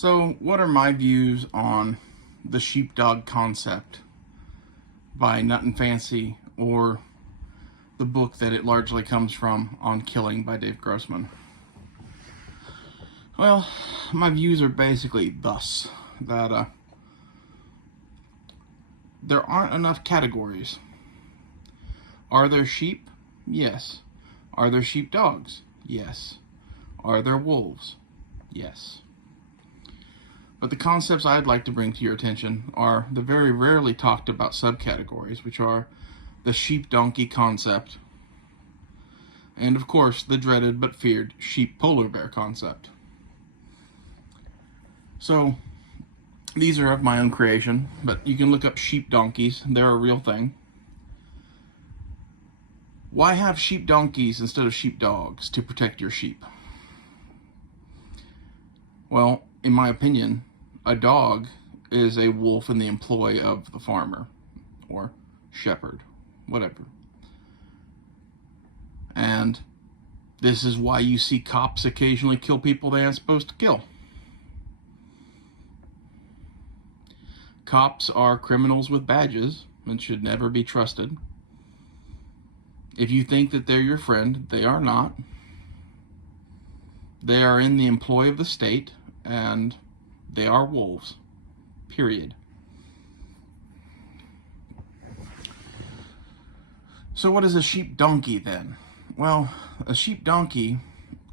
So, what are my views on the sheepdog concept by Nut and Fancy, or the book that it largely comes from, On Killing by Dave Grossman? Well, my views are basically thus: that there aren't enough categories. Are there sheep? Yes. Are there sheepdogs? Yes. Are there wolves? Yes. But the concepts I'd like to bring to your attention are the very rarely talked about subcategories, which are the sheep-donkey concept, and of course the dreaded but feared sheep-polar bear concept. So, these are of my own creation, but you can look up sheep-donkeys, they're a real thing. Why have sheep-donkeys instead of sheepdogs to protect your sheep? Well, in my opinion, a dog is a wolf in the employ of the farmer or shepherd, whatever. And this is why you see cops occasionally kill people they aren't supposed to kill. Cops are criminals with badges and should never be trusted. If you think that they're your friend, they are not. They are in the employ of the state, and they are wolves. Period. So what is a sheep donkey then? Well, a sheep donkey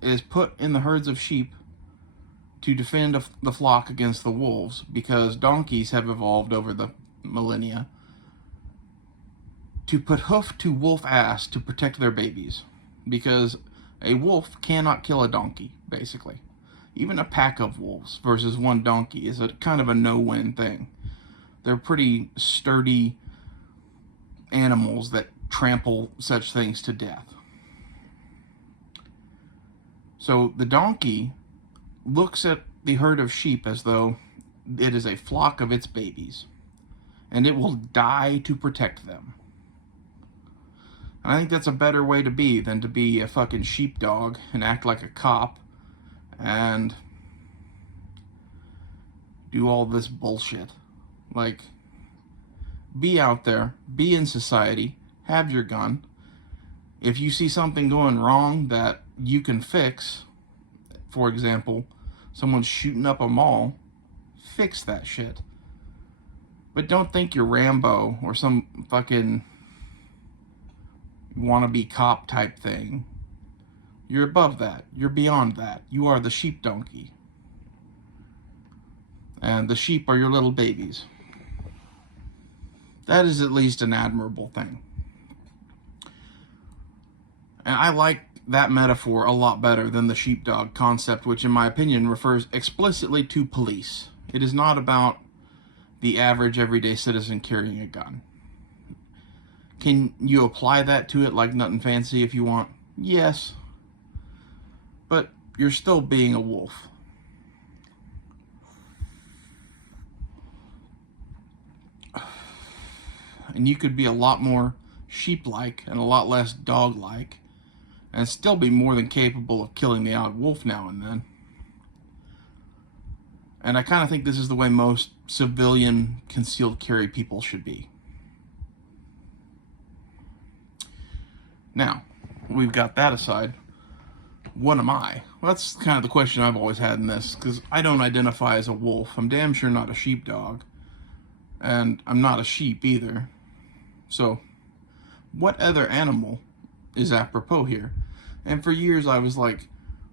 is put in the herds of sheep to defend the flock against the wolves, because donkeys have evolved over the millennia to put hoof to wolf ass to protect their babies, because a wolf cannot kill a donkey, basically. Even a pack of wolves versus one donkey is a kind of a no-win thing. They're pretty sturdy animals that trample such things to death. So the donkey looks at the herd of sheep as though it is a flock of its babies, and it will die to protect them. And I think that's a better way to be than to be a fucking sheepdog and act like a cop and do all this bullshit. Like, be out there, be in society, have your gun. If you see something going wrong that you can fix, for example, someone's shooting up a mall, fix that shit. But don't think you're Rambo or some fucking wannabe cop type thing. You're above that. You're beyond that. You are the sheep donkey. And the sheep are your little babies. That is at least an admirable thing. And I like that metaphor a lot better than the sheepdog concept, which in my opinion refers explicitly to police. It is not about the average everyday citizen carrying a gun. Can you apply that to it like Nut and Fancy if you want? Yes. But you're still being a wolf. And you could be a lot more sheep-like and a lot less dog-like, and still be more than capable of killing the odd wolf now and then. And I kind of think this is the way most civilian concealed carry people should be. Now, we've got that aside. What am I? Well, that's kind of the question I've always had in this, because I don't identify as a wolf. I'm damn sure not a sheepdog. And I'm not a sheep either. So, what other animal is apropos here? And for years I was like,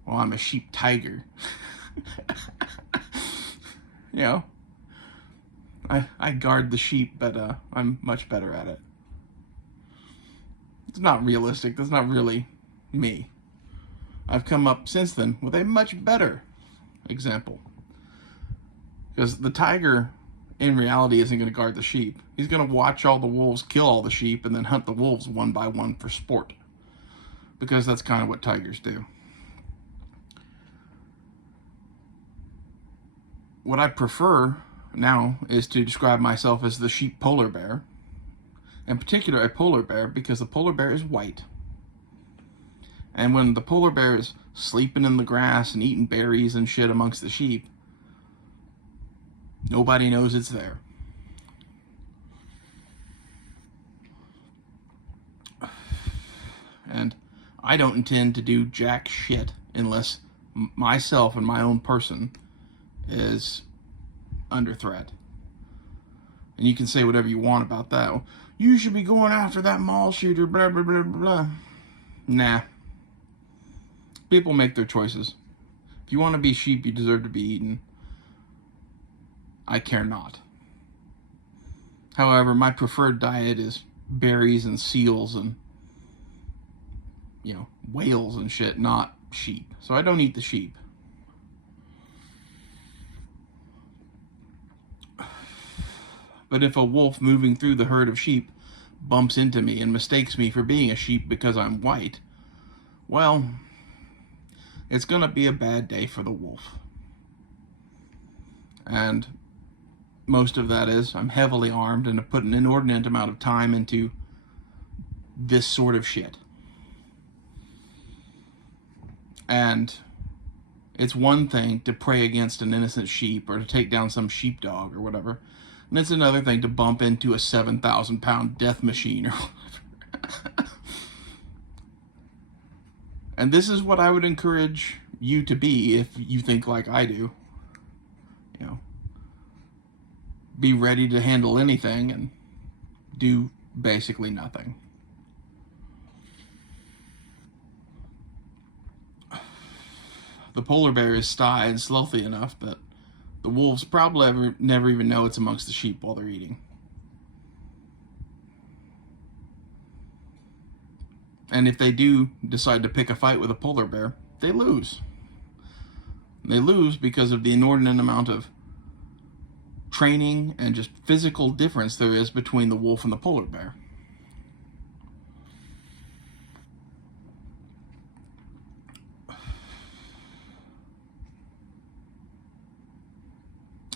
well, I'm a sheep tiger. You know, I guard the sheep, but I'm much better at it. It's not realistic. That's not really me. I've come up since then with a much better example. Because the tiger, in reality, isn't going to guard the sheep. He's going to watch all the wolves kill all the sheep and then hunt the wolves one by one for sport. Because that's kind of what tigers do. What I prefer now is to describe myself as the sheep polar bear. In particular, a polar bear, because the polar bear is white. And when the polar bear is sleeping in the grass and eating berries and shit amongst the sheep, Nobody knows it's there. And I don't intend to do jack shit unless myself and my own person is under threat. And you can say whatever you want about that. You should be going after that mall shooter, blah, blah, blah, blah. Nah. People make their choices. If you want to be sheep, you deserve to be eaten. I care not. However, my preferred diet is berries and seals and, whales and shit, not sheep. So I don't eat the sheep. But if a wolf moving through the herd of sheep bumps into me and mistakes me for being a sheep because I'm white, well, it's going to be a bad day for the wolf. And most of that is I'm heavily armed and have put an inordinate amount of time into this sort of shit. And it's one thing to pray against an innocent sheep or to take down some sheepdog or whatever. And it's another thing to bump into a 7,000-pound death machine or whatever. And this is what I would encourage you to be if you think like I do. Be ready to handle anything and do basically nothing. The polar bear is sty and stealthy enough that the wolves probably never even know it's amongst the sheep while they're eating. And if they do decide to pick a fight with a polar bear, they lose. They lose because of the inordinate amount of training and just physical difference there is between the wolf and the polar bear.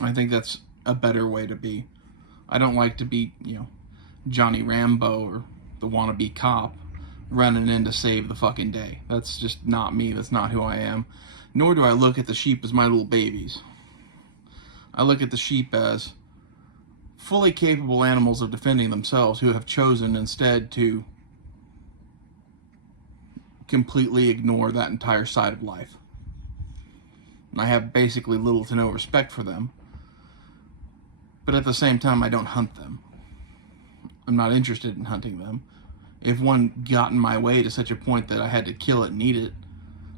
I think that's a better way to be. I don't like to be, Johnny Rambo or the wannabe cop running in to save the fucking day. That's just not me. That's not who I am. Nor do I look at the sheep as my little babies. I look at the sheep as fully capable animals of defending themselves who have chosen instead to completely ignore that entire side of life. And I have basically little to no respect for them. But at the same time, I don't hunt them. I'm not interested in hunting them. If one got in my way to such a point that I had to kill it and eat it,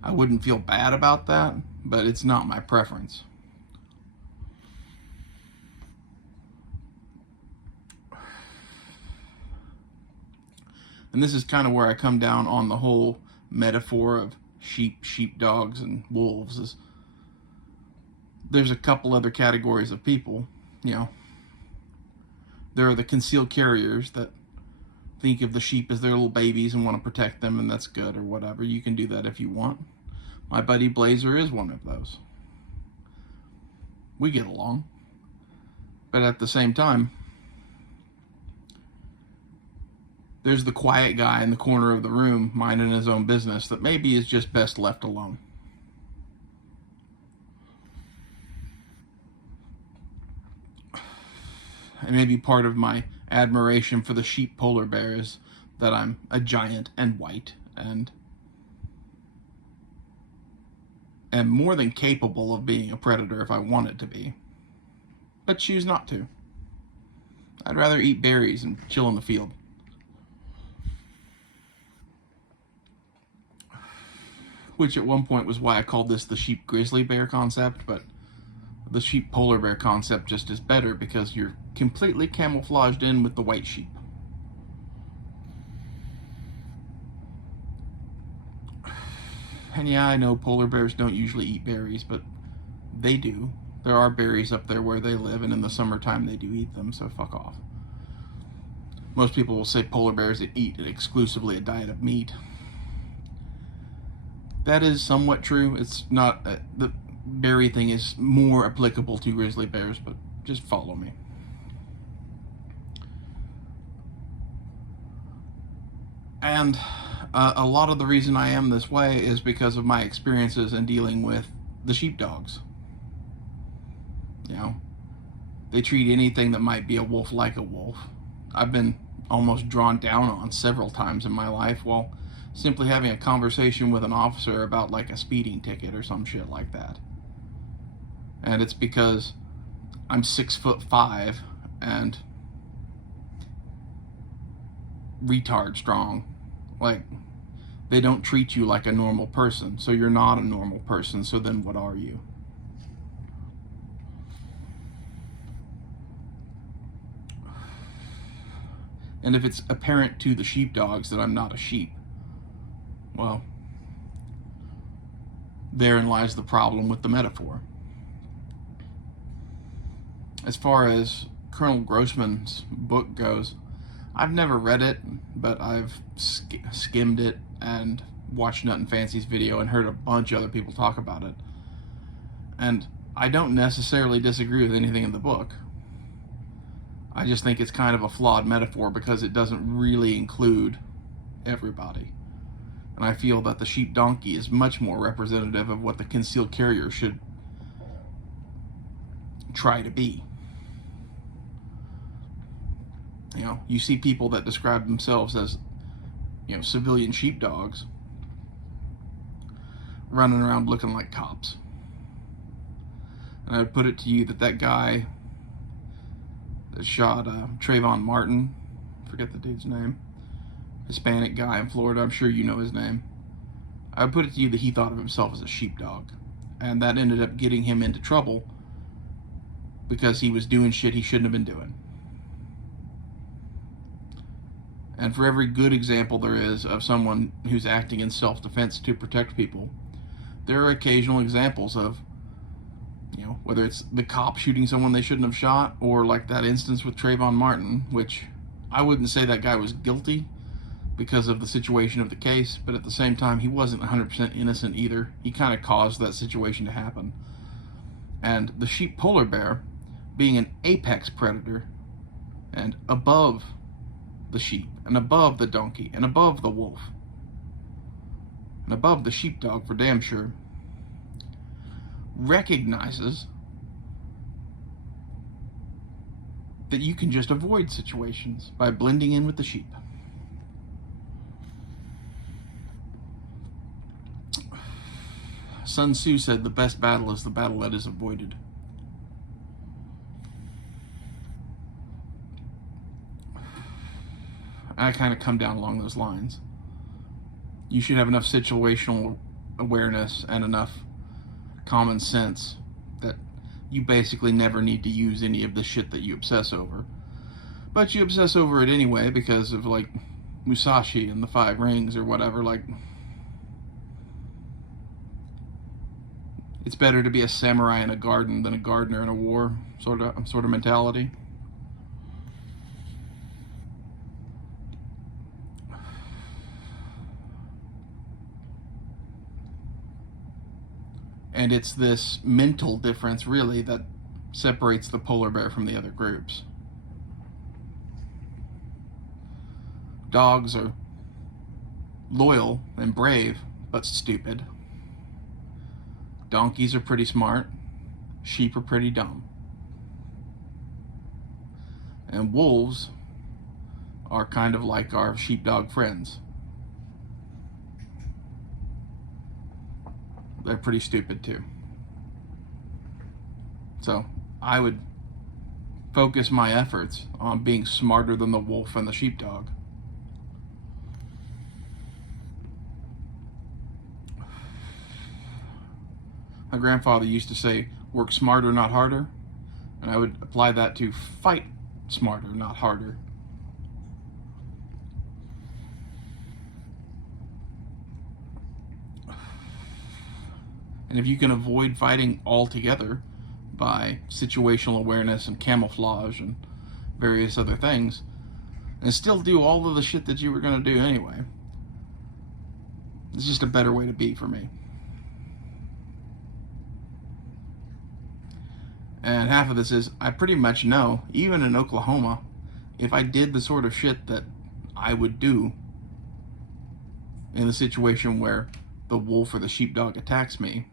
I wouldn't feel bad about that, but it's not my preference. And this is kind of where I come down on the whole metaphor of sheepdogs, and wolves. Is there's a couple other categories of people, There are the concealed carriers that think of the sheep as their little babies and want to protect them, and that's good or whatever. You can do that if you want. My buddy Blazer is one of those. We get along. But at the same time, there's the quiet guy in the corner of the room minding his own business that maybe is just best left alone. And maybe part of my admiration for the sheep polar bear is that I'm a giant and white and am more than capable of being a predator if I wanted to be, but choose not to. I'd rather eat berries and chill in the field. Which at one point was why I called this the sheep grizzly bear concept, but the sheep polar bear concept just is better because you're completely camouflaged in with the white sheep. And yeah, I know polar bears don't usually eat berries, but they do. There are berries up there where they live, and in the summertime they do eat them, so fuck off. Most people will say polar bears that eat exclusively a diet of meat. That is somewhat true. It's not, the berry thing is more applicable to grizzly bears, but just follow me. And a lot of the reason I am this way is because of my experiences in dealing with the sheepdogs. They treat anything that might be a wolf like a wolf. I've been almost drawn down on several times in my life while simply having a conversation with an officer about like a speeding ticket or some shit like that. And it's because I'm 6'5" and retard strong. Like, they don't treat you like a normal person, so you're not a normal person, so then what are you? And if it's apparent to the sheepdogs that I'm not a sheep, well, therein lies the problem with the metaphor. As far as Colonel Grossman's book goes, I've never read it, but I've skimmed it and watched Nut and Fancy's video and heard a bunch of other people talk about it. And I don't necessarily disagree with anything in the book. I just think it's kind of a flawed metaphor because it doesn't really include everybody. And I feel that the sheep donkey is much more representative of what the concealed carrier should try to be. You know, you see people that describe themselves as, you know, civilian sheepdogs running around looking like cops. And I would put it to you that that guy that shot Trayvon Martin, forget the dude's name, Hispanic guy in Florida, I'm sure you know his name. I would put it to you that he thought of himself as a sheepdog. And that ended up getting him into trouble because he was doing shit he shouldn't have been doing. And for every good example there is of someone who's acting in self-defense to protect people, there are occasional examples of, you know, whether it's the cop shooting someone they shouldn't have shot, or like that instance with Trayvon Martin, which I wouldn't say that guy was guilty because of the situation of the case, but at the same time, he wasn't 100% innocent either. He kind of caused that situation to happen. And the sheep polar bear, being an apex predator and above the sheep, and above the donkey, and above the wolf, and above the sheepdog for damn sure, recognizes that you can just avoid situations by blending in with the sheep. Sun Tzu said the best battle is the battle that is avoided. I kind of come down along those lines. You should have enough situational awareness and enough common sense that you basically never need to use any of the shit that you obsess over. But you obsess over it anyway because of, like, Musashi and the Five Rings or whatever. Like, it's better to be a samurai in a garden than a gardener in a war sort of mentality. And it's this mental difference, really, that separates the polar bear from the other groups. Dogs are loyal and brave, but stupid. Donkeys are pretty smart. Sheep are pretty dumb. And wolves are kind of like our sheepdog friends. They're pretty stupid too. So I would focus my efforts on being smarter than the wolf and the sheepdog. My grandfather used to say, work smarter, not harder. And I would apply that to fight smarter, not harder. And if you can avoid fighting altogether by situational awareness and camouflage and various other things, and still do all of the shit that you were going to do anyway, it's just a better way to be for me. And half of this is, I pretty much know, even in Oklahoma, if I did the sort of shit that I would do in the situation where the wolf or the sheepdog attacks me,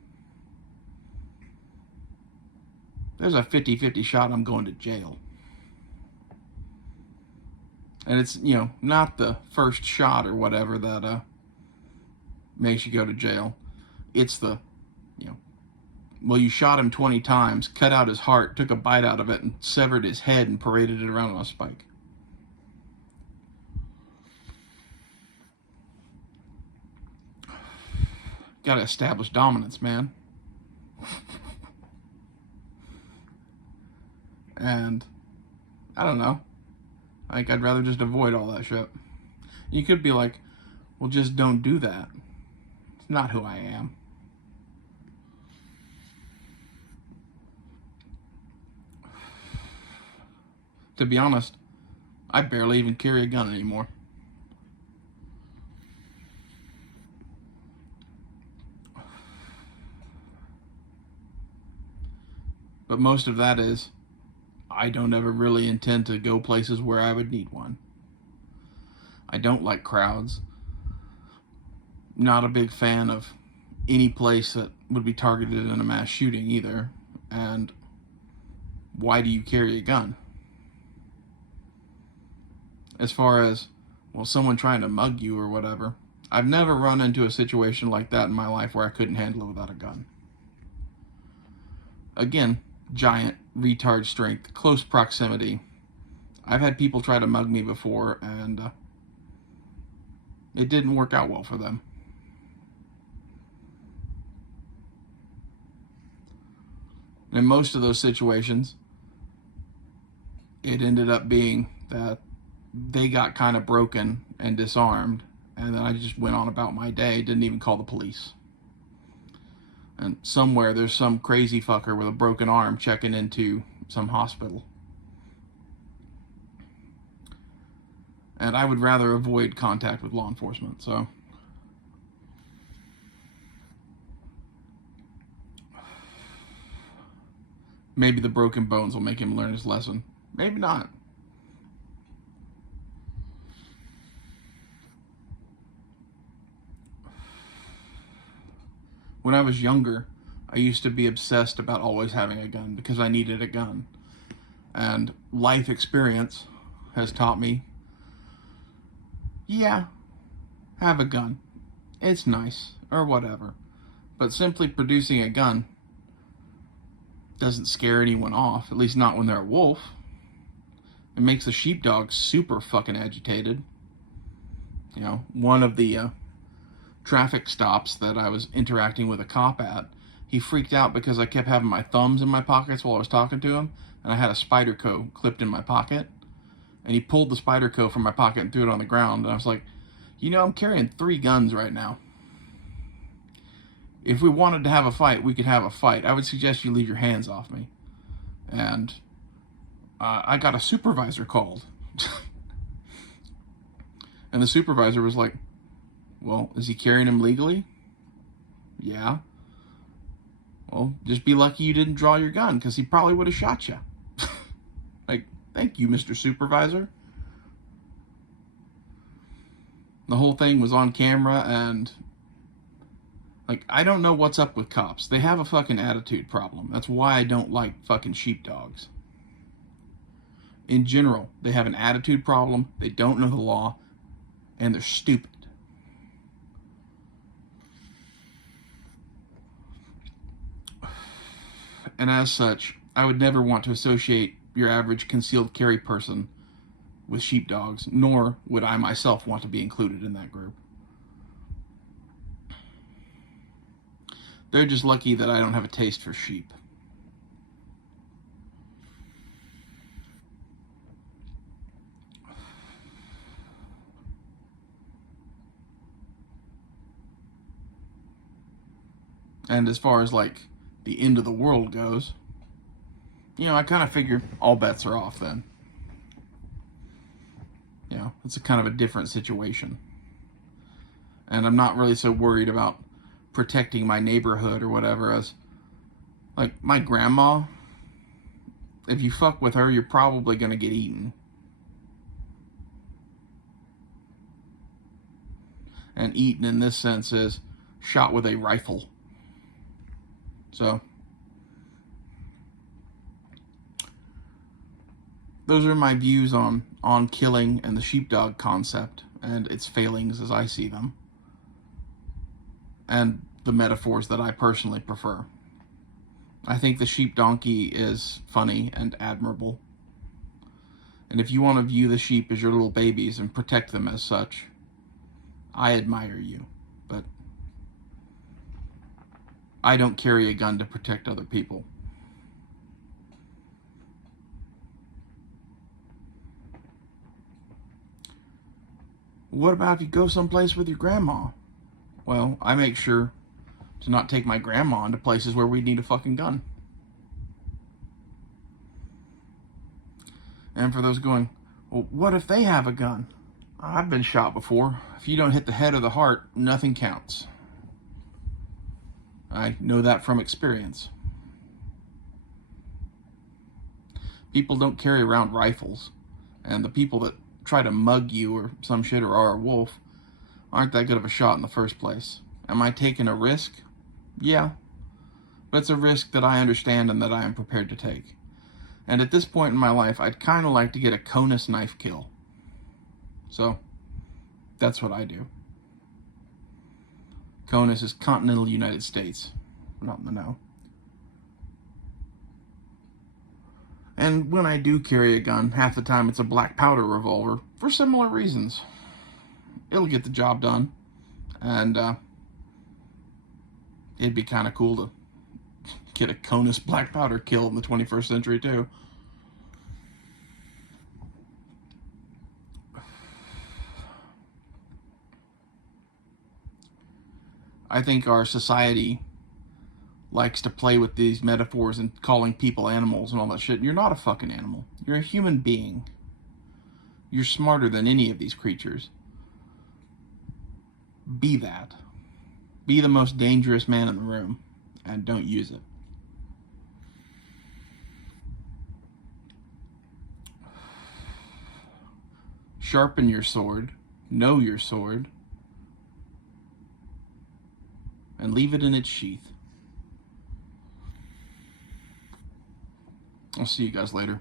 there's a 50-50 shot I'm going to jail. And it's, you know, not the first shot or whatever that makes you go to jail. It's the, you know, well, you shot him 20 times, cut out his heart, took a bite out of it, and severed his head and paraded it around on a spike. Gotta establish dominance, man. And I don't know. Like, I'd rather just avoid all that shit. You could be like, well, just don't do that. It's not who I am. To be honest, I barely even carry a gun anymore. But most of that is, I don't ever really intend to go places where I would need one. I don't like crowds. Not a big fan of any place that would be targeted in a mass shooting either. And why do you carry a gun? As far as, well, someone trying to mug you or whatever, I've never run into a situation like that in my life where I couldn't handle it without a gun. Again, giant, retard strength, close proximity. I've had people try to mug me before, and it didn't work out well for them. In most of those situations, it ended up being that they got kind of broken and disarmed, and then I just went on about my day, didn't even call the police. And somewhere there's some crazy fucker with a broken arm checking into some hospital. And I would rather avoid contact with law enforcement, so. Maybe the broken bones will make him learn his lesson. Maybe not. When I was younger, I used to be obsessed about always having a gun because I needed a gun. And life experience has taught me, yeah, have a gun. It's nice, or whatever. But simply producing a gun doesn't scare anyone off, at least not when they're a wolf. It makes the sheepdog super fucking agitated. You know, one of the traffic stops that I was interacting with a cop at, he freaked out because I kept having my thumbs in my pockets while I was talking to him, and I had a Spyderco clipped in my pocket, and he pulled the Spyderco from my pocket and threw it on the ground, and I was like, you know, I'm carrying 3 guns right now. If we wanted to have a fight, we could have a fight. I would suggest you leave your hands off me. And I got a supervisor called. And the supervisor was like, well, is he carrying him legally? Yeah. Well, just be lucky you didn't draw your gun, because he probably would have shot you. Like, thank you, Mr. Supervisor. The whole thing was on camera, and like, I don't know what's up with cops. They have a fucking attitude problem. That's why I don't like fucking sheepdogs. In general, they have an attitude problem, they don't know the law, and they're stupid. And as such, I would never want to associate your average concealed carry person with sheepdogs, nor would I myself want to be included in that group. They're just lucky that I don't have a taste for sheep. And as far as like the end of the world goes, you know, I kind of figure all bets are off then. You know, it's a kind of a different situation. And I'm not really so worried about protecting my neighborhood or whatever, as like my grandma, if you fuck with her, you're probably going to get eaten. And eaten in this sense is shot with a rifle. So those are my views on killing and the sheepdog concept and its failings as I see them, and the metaphors that I personally prefer. I think the sheep donkey is funny and admirable. And if you want to view the sheep as your little babies and protect them as such, I admire you. But I don't carry a gun to protect other people. What about if you go someplace with your grandma? Well, I make sure to not take my grandma into places where we need a fucking gun. And for those going, well, what if they have a gun? I've been shot before. If you don't hit the head or the heart, nothing counts. I know that from experience. People don't carry around rifles, and the people that try to mug you or some shit or are a wolf aren't that good of a shot in the first place. Am I taking a risk? Yeah, but it's a risk that I understand and that I am prepared to take. And at this point in my life, I'd kind of like to get a CONUS knife kill. So, that's what I do. CONUS is Continental United States. I'm not in the know. And when I do carry a gun, half the time it's a black powder revolver for similar reasons. It'll get the job done. And it'd be kind of cool to get a CONUS black powder kill in the 21st century too. I think our society likes to play with these metaphors and calling people animals and all that shit. You're not a fucking animal. You're a human being. You're smarter than any of these creatures. Be that. Be the most dangerous man in the room, and don't use it. Sharpen your sword, know your sword, and leave it in its sheath. I'll see you guys later.